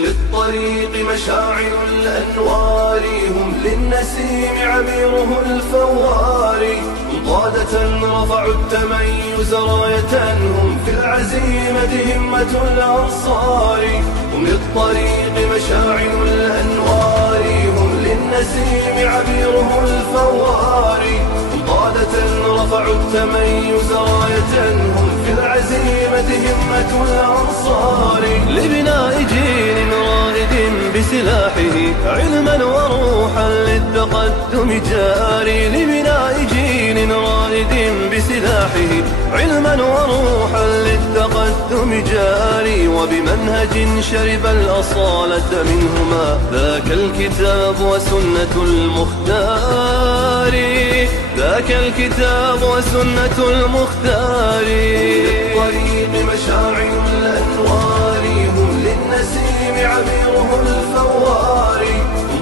للطريق مشاعل الأنوار، هم للنسيم عبيره الفوار. قادة رفعوا التميز راية، هم في العزيمة همة الأنصار. هم للطريق مشاعل الأنوار، هم للنسيم عبيره الفوار. قادة رفعوا التميز راية، هم في العزيمة همة الأنصار. لبناء جيل رائد بسلاحه علما وروحا للتقدم جاري. لبناء جيل رائد بسلاحه علما وروحا للتقدم جاري. وبمنهج شرب الأصالة منهما ذاك الكتاب وسنة المختار. ذاك الكتاب وسنة المختار. للطريق مشاعل الأنوار، هم للنسيم عبيره الفوار.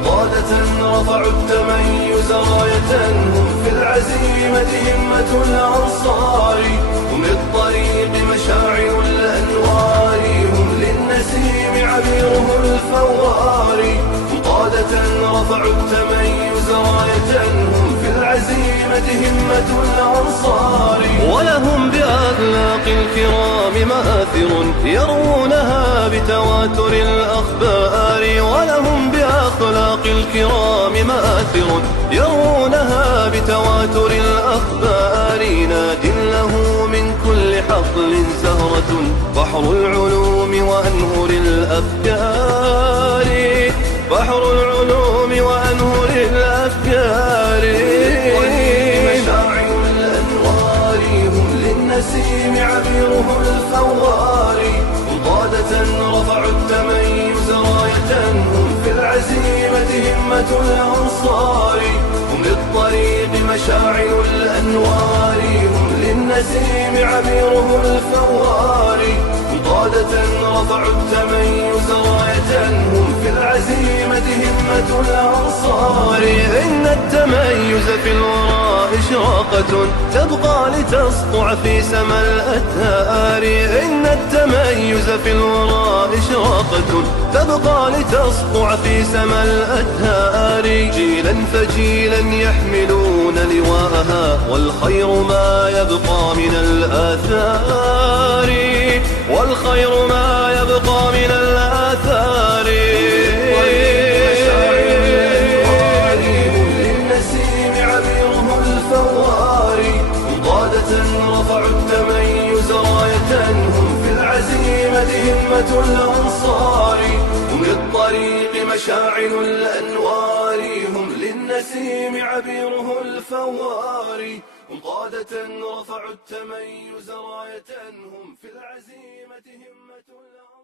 قادة رفعوا التميز راية، هم في العزيمة همة الأنصار. هم للطريق مشاعل الأنوار، هم للنسيم عبيره الفوار. قادة رفعوا التميز راية، هم في العزيمة همة الأنصار. ولهم بأخلاق الكرام مآثر يروونها بتواتر الأخبار. ولهم بأخلاق الكرام مآثر يروونها بتواتر الأخبار. ناد له من كل حقل زهرة بحر العلوم وأنهر الأفكار. بحر العلوم وأنهر الأفكار. مشاعل الأنوار، هم للنسيم عبيره الفوار. قادة رفعوا التميز راية، هم في العزيمة همة الأنصار. هم للطريق مشاعل الأنوار، هم للنسيم عبيره الفوار. قادة رفعوا التميز راية، هم في العزيمة همة الأنصار. إن التميز في الوراء إشراقة تبقى لتسطع في سما الأثار. إن التميز في الوراء إشراقة تبقى لتسطع في سما الأثار. جيلا فجيلا يحملون لواءها، والخير ما يبقى من الآثار. والخير ما يبقى من الآثار. للنسيم عبيره الفوار. قادة رفعوا التميز راية، هم في العزيمة همة الأنصار. هم للطريق مشاعل الأنوار، هم للنسيم عبيره الفوار. قادة رفعوا التميز راية، هم في العزيمة همة الأنصار.